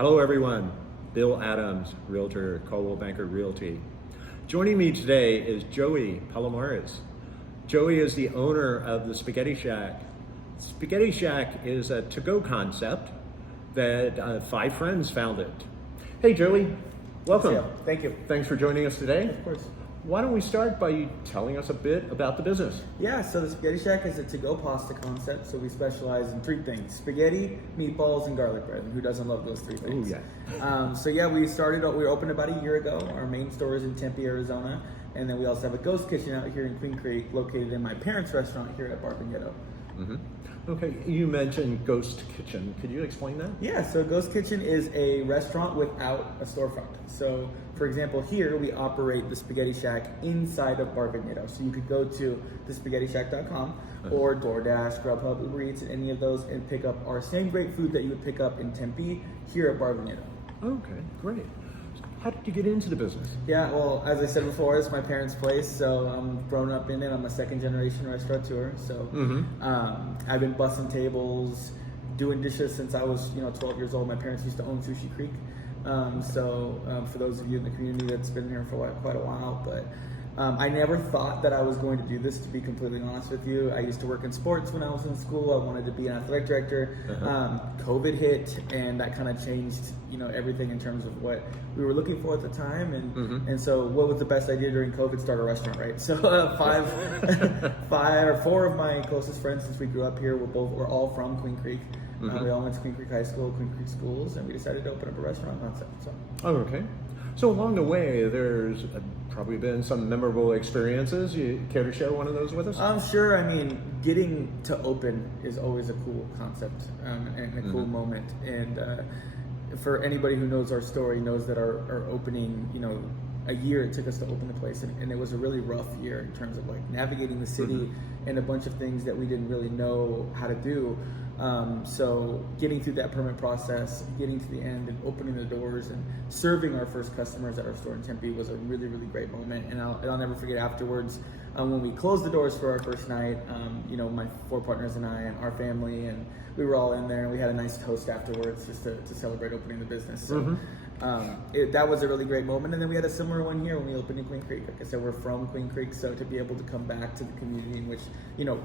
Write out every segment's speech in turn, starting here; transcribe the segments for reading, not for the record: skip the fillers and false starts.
Hello everyone, Bill Adams, Realtor, Coldwell Banker Realty. Joining me today is Joey Palomarez. Joey is the owner of the Spaghetti Shack. Spaghetti Shack is a to-go concept that 5 friends founded. Hey Joey, welcome. Yeah, thank you. Thanks for joining us today. Of course. Why don't we start by you telling us a bit about the business? Yeah, so the Spaghetti Shack is a to-go pasta concept. So we specialize in 3 things: spaghetti, meatballs, and garlic bread. And who doesn't love those 3 things? Ooh, yeah. We opened about a year ago. Our main store is in Tempe, Arizona. And then we also have a ghost kitchen out here in Queen Creek, located in my parents' restaurant here at Barbagetto. Mm-hmm. Okay, you mentioned Ghost Kitchen. Could you explain that? Yeah, so Ghost Kitchen is a restaurant without a storefront. So, for example, here we operate the Spaghetti Shack inside of Barbagetto. So you could go to thespaghettishack.com or DoorDash, Grubhub, Uber Eats, and any of those, and pick up our same great food that you would pick up in Tempe here at Barbagetto. Okay, great. How did you get into the business? Yeah, well, as I said before, it's my parents' place, so I'm grown up in it. I'm a second-generation restaurateur, so I've been bussing tables, doing dishes since I was 12 years old. My parents used to own Sushi Creek, for those of you in the community that's been here for quite a while, but I never thought that I was going to do this, to be completely honest with you. I used to work in sports when I was in school. I wanted to be an athletic director. COVID hit, and that kind of changed, everything in terms of what we were looking for at the time. And so what was the best idea during COVID? Start a restaurant, right? So 4 of my closest friends since we grew up here were all from Queen Creek. We all went to Queen Creek High School, Queen Creek schools, and we decided to open up a restaurant concept. So. Oh, okay. So along the way, there's probably been some memorable experiences. You care to share one of those with us? Sure. I mean, getting to open is always a cool concept and a cool moment. And for anybody who knows our story, knows that our opening, a year it took us to open the place, and it was a really rough year in terms of like navigating the city and a bunch of things that we didn't really know how to do. So getting through that permit process, getting to the end and opening the doors and serving our first customers at our store in Tempe was a really, really great moment. And I'll never forget afterwards, when we closed the doors for our first night, my 4 partners and I and our family, and we were all in there, and we had a nice toast afterwards just to celebrate opening the business. So that was a really great moment. And then we had a similar one here when we opened in Queen Creek. Like I said, we're from Queen Creek, so to be able to come back to the community in which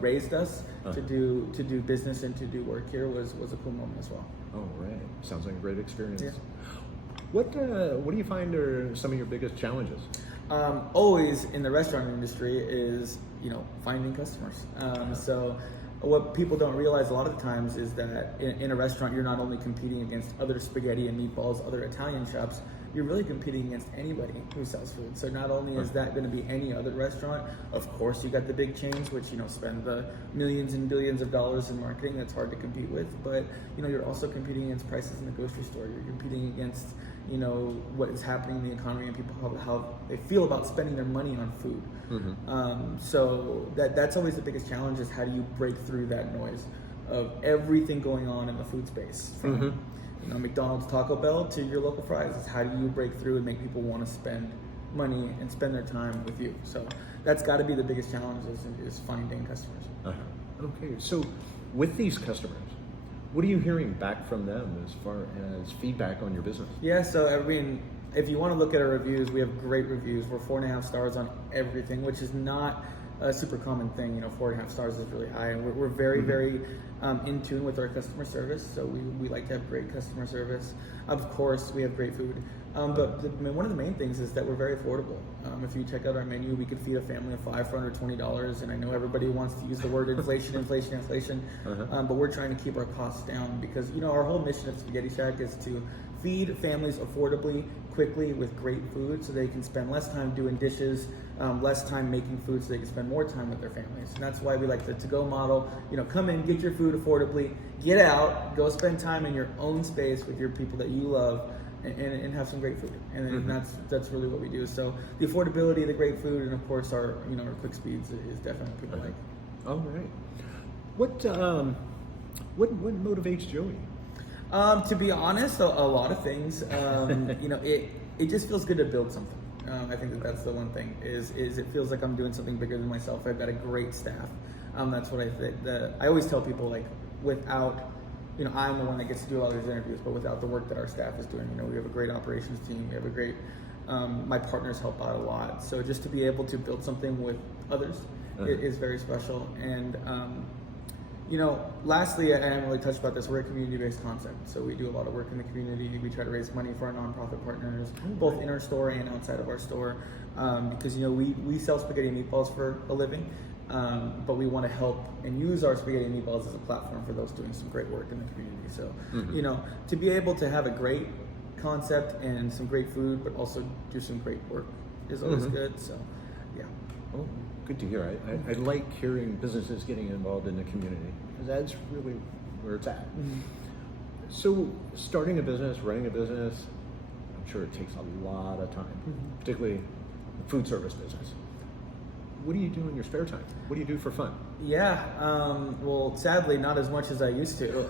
raised us to do business and to do work here was a cool moment as well. Oh, right. Sounds like a great experience. Yeah. What do you find are some of your biggest challenges? Always in the restaurant industry is finding customers. So what people don't realize a lot of the times is that in a restaurant, you're not only competing against other spaghetti and meatballs, other Italian shops, you're really competing against anybody who sells food. So not only is that going to be any other restaurant, of course you got the big chains, which spend the millions and billions of dollars in marketing. That's hard to compete with. But you're also competing against prices in the grocery store. You're competing against what is happening in the economy and people how they feel about spending their money on food. So that's always the biggest challenge, is how do you break through that noise of everything going on in the food space, from McDonald's, Taco Bell to your local fries. Is how do you break through and make people want to spend money and spend their time with you? So that's got to be the biggest challenge, is finding customers. Okay, so with these customers, what are you hearing back from them as far as feedback on your business? Yeah, so I mean, if you want to look at our reviews, we have great reviews. We're 4.5 stars on everything, which is not a super common thing. 4.5 stars is really high, and we're very, very in tune with our customer service. So we like to have great customer service. Of course, we have great food. But one of the main things is that we're very affordable. If you check out our menu, we could feed a family of 5 for under $20. And I know everybody wants to use the word inflation, but we're trying to keep our costs down, because our whole mission at Spaghetti Shack is to feed families affordably, quickly, with great food, so they can spend less time doing dishes, less time making food, so they can spend more time with their families. And that's why we like the to-go model. Come in, get your food affordably, get out, go spend time in your own space with your people that you love, and have some great food. And that's really what we do. So the affordability, the great food, and of course our our quick speeds is definitely what people like. All right. What motivates Joey? To be honest, a lot of things. It just feels good to build something. I think that's the one thing, is it feels like I'm doing something bigger than myself. I've got a great staff. That's what I think. I always tell people, like, without I'm the one that gets to do a lot of these interviews, but without the work that our staff is doing, we have a great operations team. We have a great, my partners help out a lot. So just to be able to build something with others is very special. And, lastly, I haven't really touched about this, we're a community-based concept. So we do a lot of work in the community. We try to raise money for our nonprofit partners, both in our store and outside of our store. Because, we sell spaghetti and meatballs for a living. But we want to help and use our spaghetti and meatballs as a platform for those doing some great work in the community. So, to be able to have a great concept and some great food, but also do some great work is always good. So, yeah. Oh, good to hear. I like hearing businesses getting involved in the community, because that's really where it's at. So, starting a business, running a business, I'm sure it takes a lot of time, particularly the food service business. What do you do in your spare time? What do you do for fun? Yeah, well, sadly, not as much as I used to.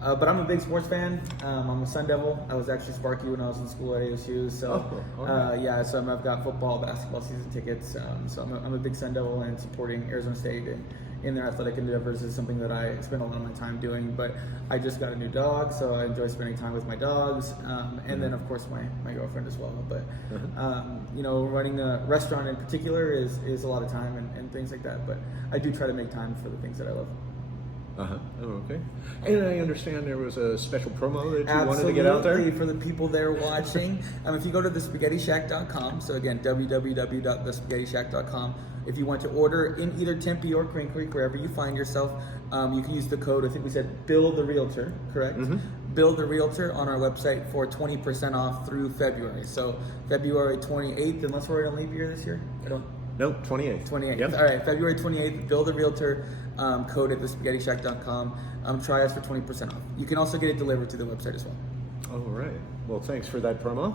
But I'm a big sports fan. I'm a Sun Devil. I was actually Sparky when I was in school at ASU. So, so I've got football, basketball season tickets. So I'm a big Sun Devil, and supporting Arizona State and in their athletic endeavors is something that I spend a lot of my time doing. But I just got a new dog, so I enjoy spending time with my dogs, and then of course my girlfriend as well. But running a restaurant in particular is a lot of time and things like that. But I do try to make time for the things that I love. Oh, okay. And I understand there was a special promo that you wanted to get out there? For the people there watching. If you go to thespaghettishack.com, so again, www.thespaghettishack.com, if you want to order in either Tempe or Crane Creek, wherever you find yourself, you can use the code, I think we said Bill the Realtor, correct? Bill the Realtor on our website for 20% off through February. So February 28th, unless we're in a leap year this year? Nope, 28th. 28th. Yep. All right, February 28th, Bill the Realtor, code at thespaghettishack.com. Try us for 20% off. You can also get it delivered to the website as well. All right. Well, thanks for that promo.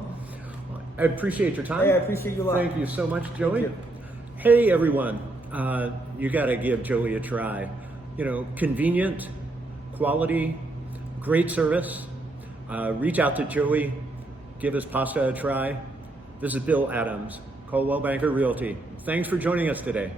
I appreciate your time. Hey, I appreciate you a lot. Thank you so much, Joey. Hey, everyone. You got to give Joey a try. Convenient, quality, great service. Reach out to Joey. Give his pasta a try. This is Bill Adams, Coldwell Banker Realty. Thanks for joining us today.